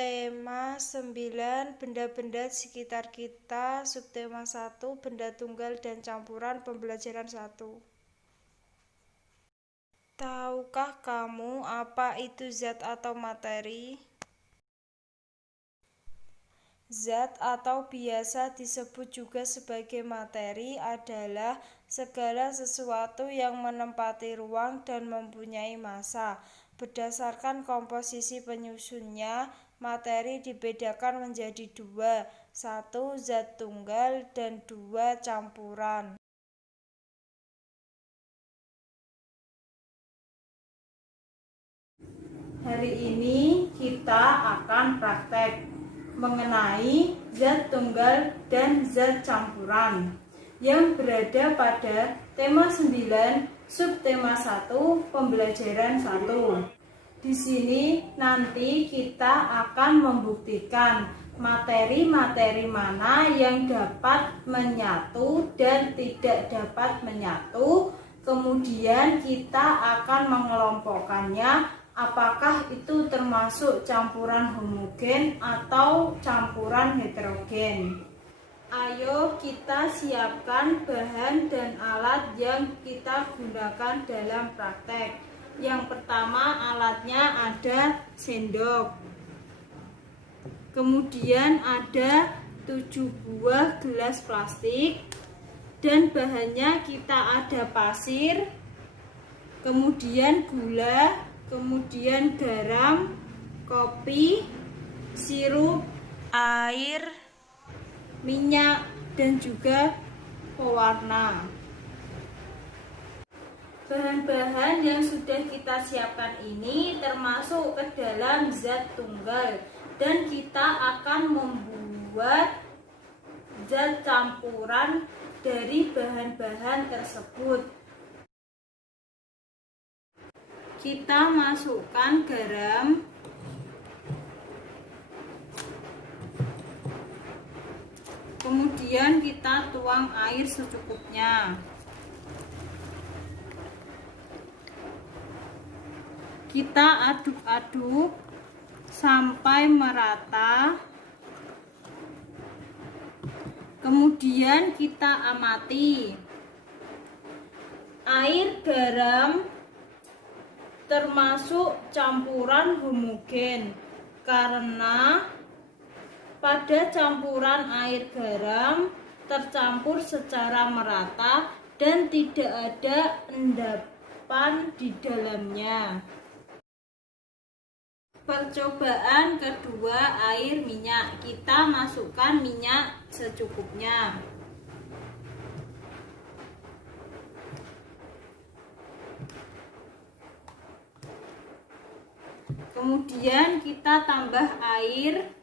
Subtema 9 benda-benda di sekitar kita. Subtema 1 benda tunggal dan campuran. Pembelajaran 1. Tahukah kamu apa itu zat atau materi? Zat atau biasa disebut juga sebagai materi adalah segala sesuatu yang menempati ruang dan mempunyai massa. Berdasarkan komposisi penyusunnya, materi dibedakan menjadi dua, satu zat tunggal dan dua campuran. Hari ini kita akan praktek mengenai zat tunggal dan zat campuran yang berada pada tema 9 subtema 1 pembelajaran 1. Di sini nanti kita akan membuktikan materi-materi mana yang dapat menyatu dan tidak dapat menyatu. Kemudian kita akan mengelompokkannya, apakah itu termasuk campuran homogen atau campuran heterogen. Ayo kita siapkan bahan dan alat yang kita gunakan dalam praktek. Yang pertama, alatnya ada sendok. Kemudian ada 7 buah gelas plastik. Dan bahannya kita ada pasir, kemudian gula, kemudian garam, kopi, sirup, air, minyak, dan juga pewarna. Bahan-bahan yang sudah kita siapkan ini termasuk ke dalam zat tunggal, dan kita akan membuat zat campuran dari bahan-bahan tersebut. Kita masukkan garam, kemudian kita tuang air secukupnya. Kita aduk-aduk sampai merata. Kemudian kita amati. Air garam termasuk campuran homogen karena pada campuran air garam tercampur secara merata dan tidak ada endapan di dalamnya. Percobaan kedua, air minyak. Kita masukkan minyak secukupnya. Kemudian kita tambah air.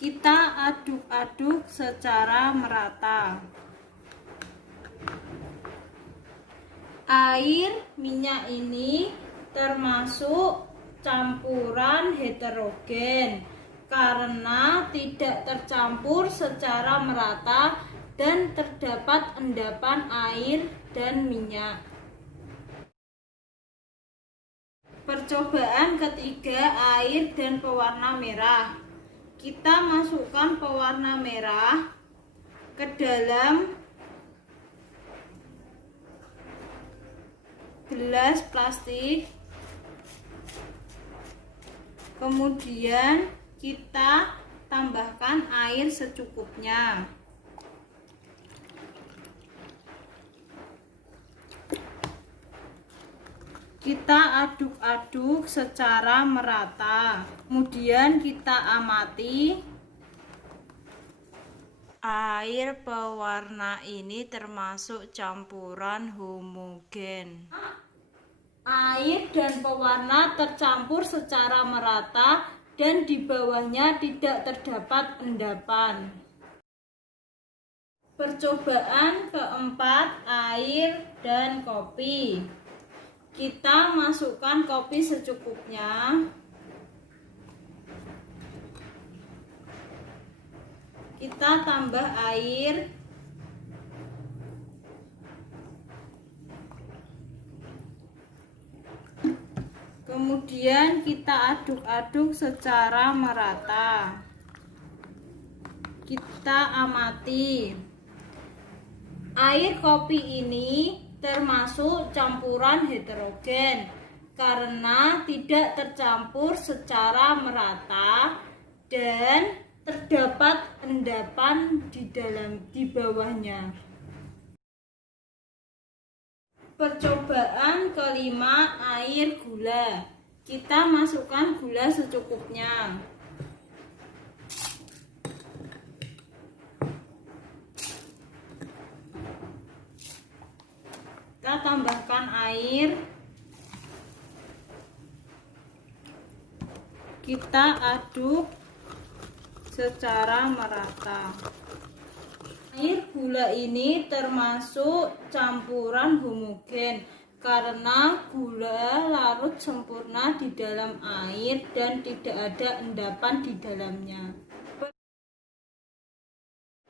Kita aduk-aduk secara merata. Air minyak ini termasuk campuran heterogen karena tidak tercampur secara merata dan terdapat endapan air dan minyak. Percobaan ketiga, air dan pewarna merah. Kita masukkan pewarna merah ke dalam gelas plastik. Kemudian kita tambahkan air secukupnya. Kita aduk-aduk secara merata. Kemudian kita amati. Air pewarna ini termasuk campuran homogen. Air dan pewarna tercampur secara merata dan di bawahnya tidak terdapat endapan. Percobaan keempat, air dan kopi. Kita masukkan kopi secukupnya. Kita tambah air. Kemudian kita aduk-aduk secara merata. Kita amati. Air kopi ini termasuk campuran heterogen karena tidak tercampur secara merata dan terdapat endapan di bawahnya. Percobaan kelima, air gula. Kita masukkan gula secukupnya. Kita tambahkan air. Kita aduk secara merata. Air gula ini termasuk campuran homogen karena gula larut sempurna di dalam air dan tidak ada endapan di dalamnya.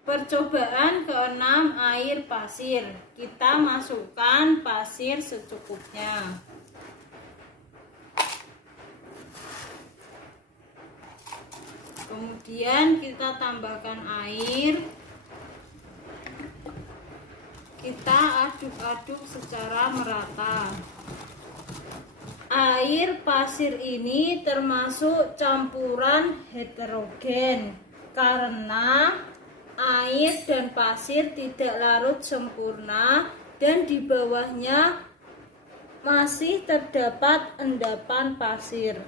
Percobaan keenam, air pasir. Kita masukkan pasir secukupnya. Kemudian kita tambahkan air. Kita aduk-aduk secara merata. Air pasir ini termasuk campuran heterogen karena air dan pasir tidak larut sempurna dan di bawahnya masih terdapat endapan pasir.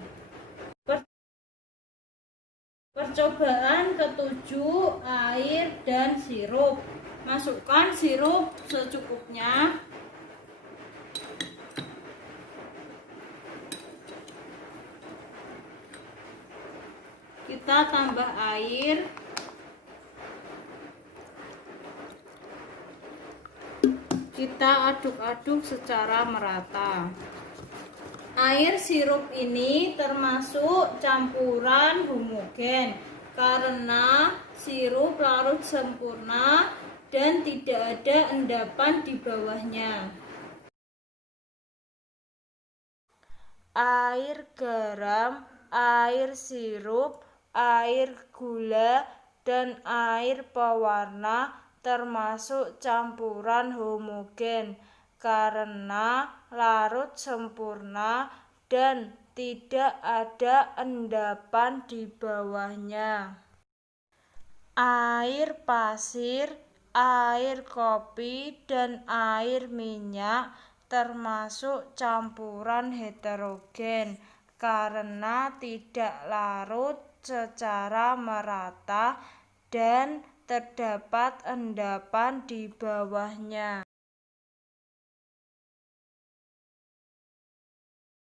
Percobaan ketujuh, air dan sirup. Masukkan sirup secukupnya. Kita tambah air. Kita aduk-aduk secara merata. Air sirup ini termasuk campuran homogen karena sirup larut sempurna dan tidak ada endapan di bawahnya. Air garam, air sirup, air gula, dan air pewarna termasuk campuran homogen karena larut sempurna dan tidak ada endapan di bawahnya. Air pasir, air kopi, dan air minyak termasuk campuran heterogen karena tidak larut secara merata dan terdapat endapan di bawahnya.